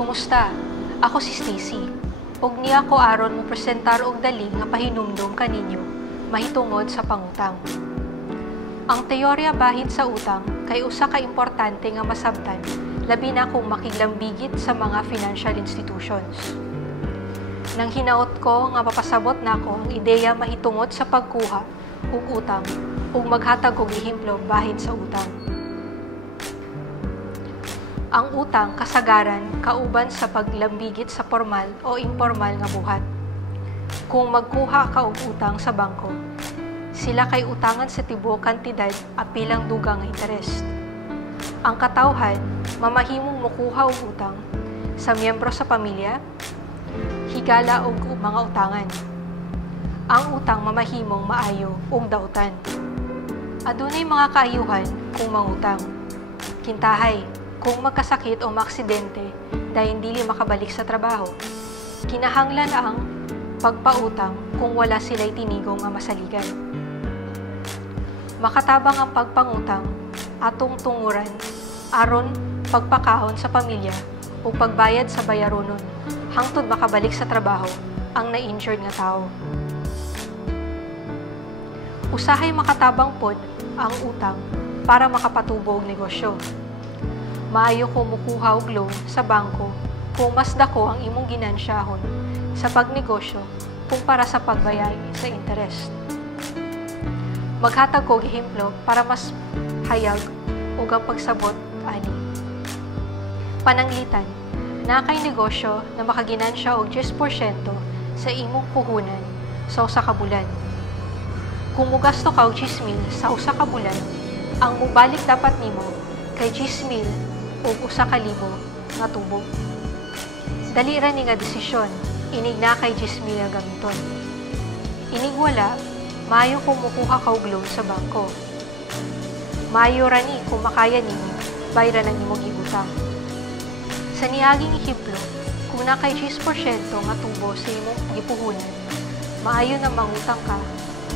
Kumusta? Ako si Stacy. Ug niya ko aron mo presentar og dali nga pahinumdom kaninyo mahitungod sa pangutang. Ang teorya bahin sa utang kay usa ka importante nga masabtan labi na kung makiglambigit sa mga financial institutions. Nang hinaot ko nga mapasabot nako ang ideya mahitungod sa pagkuha og utang ug maghatag og ehemplo bahin sa utang. Ang utang kasagaran kauban sa paglambigit sa formal o informal nga buhat. Kung magkuha ka og utang sa bangko, sila kay utangan sa tibuok kantidad apilang dugang nga interes. Ang katawhan, mamahimong mokuha og utang sa miyembro sa pamilya, higala og mga utangan. Ang utang mamahimong maayo og dautan. Adunay mga kaayuhan kung mangutang. Kintahay, kung magkasakit o maaksidente dahil dili makabalik sa trabaho. Kinahanglan ang pagpautang kung wala sila'y tinigong nga masaligan. Makatabang ang pagpangutang atong tunguran aron pagpakahon sa pamilya o pagbayad sa bayaronon hangtod makabalik sa trabaho ang na-injured nga tao. Usahay makatabang pod ang utang para makapatubo og negosyo. Maayo ko mukuha og loan sa bangko kung mas dako ang imong ginansyahon sa pagnegosyo kumpara sa pagbayad sa interest. Maghatag og ehemplo para mas hayag ug ang pagsabot ani. Pananglitan, na kay negosyo na makaginansya og 10% sa imong puhunan sa usa ka bulan. Kung mugasto ka og 10,000 sa usa ka bulan, ang mubalik dapat nimo kay 10,000 o 1,000 nga tubo. Dali ra ni nga desisyon, inig na kay 10,000 nga gamiton. Inig wala, maayo kung mukuha ka og loan sa bangko. Maayo ra ni kung makaya nimo, bayran ang imong giutang. Sa niaging ehemplo, kung na kay 10% nga tubo sa imong gipuhunan, maayo na mangutang ka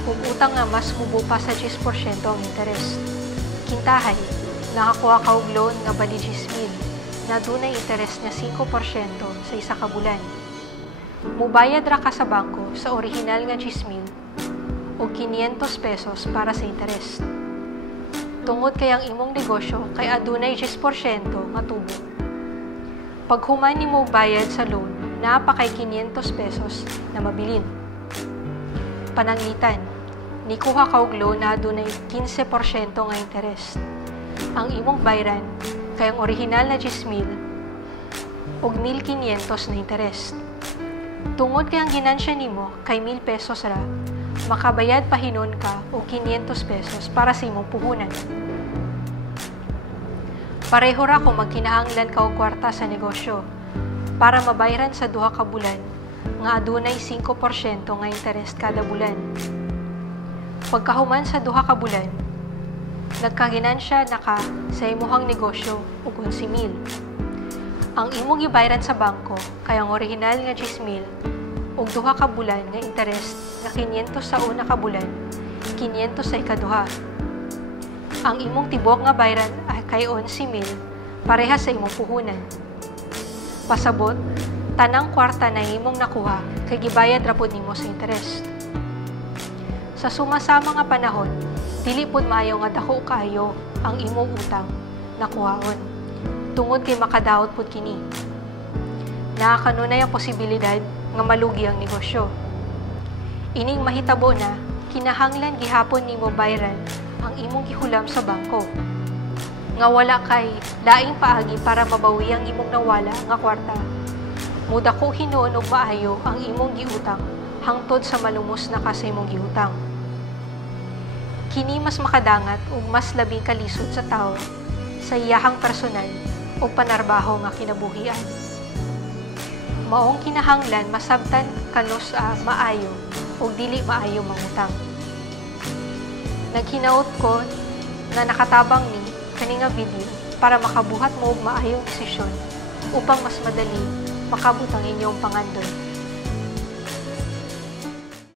ug utang nga mas mubo pa sa 10% ang interest. Kintahay, nakakuha ka og loan nga bali 10,000 na dunay interes nga 5% sa isa ka bulan. Mubayad ra ka sa bangko sa orihinal nga 10,000 o 500 pesos para sa interes. Tungod kay ang imong negosyo kay adunay 10% nga tubo. Pag human nimo bayad sa loan, naa pa kay 500 pesos na mabilin. Pananglitan, nikuha ka og loan na adunay 15% nga interes. Ang imong bayran kay ang orihinal na 10,000 og 1,500 na interes. Tungod kay ang ginansya nimo kay 1,000 pesos ra, makabayad pahinon ka og 500 pesos para sa imong puhunan. Pareho ra kung magkinahanglan ka og kwarta sa negosyo para mabayran sa duha ka bulan nga adunay 5% nga interes kada bulan. Pagkahuman sa duha ka bulan, nagkaginansya na ka sa imuhang negosyo ug 11,000. Ang imong gibayran sa bangko kay ang orihinal nga 10,000 ug duha ka bulan nga interest nga 500 sa una ka bulan, 500 sa ikaduha. Ang imong tibuok nga bayran ay kay 11,000 pareha sa imong puhunan. Pasabot, tanang kwarta na imong nakuha kay gibayad ra pud nimo sa interest. Sa sumasama nga panahon, dili pud maayo nga dako kaayo ang imong utang na kuhaon. Tungod kay makadaot pud kini. Naa kanunay ang posibilidad nga malugi ang negosyo. Ining mahitabo na kinahanglan gihapon nimo bayran ang imong gihulam sa bangko. Nga wala kay laing paagi para mabawi ang imong nawala nga kwarta. Mudako hinuon og maayo ang imong giutang hangtod sa malumos na ka sa imong giutang. Kini mas makadangat ug mas labing kalisod sa tao sa iyahang personal o panarbaho nga kinabuhian. Maong kinahanglan masabtan kano sa maayo o dili maayo mangutang. Naghinaot ko na nakatabang ni kani nga video para makabuhat mo og maayong desisyon upang mas madali makabut ang inyong pangandoy.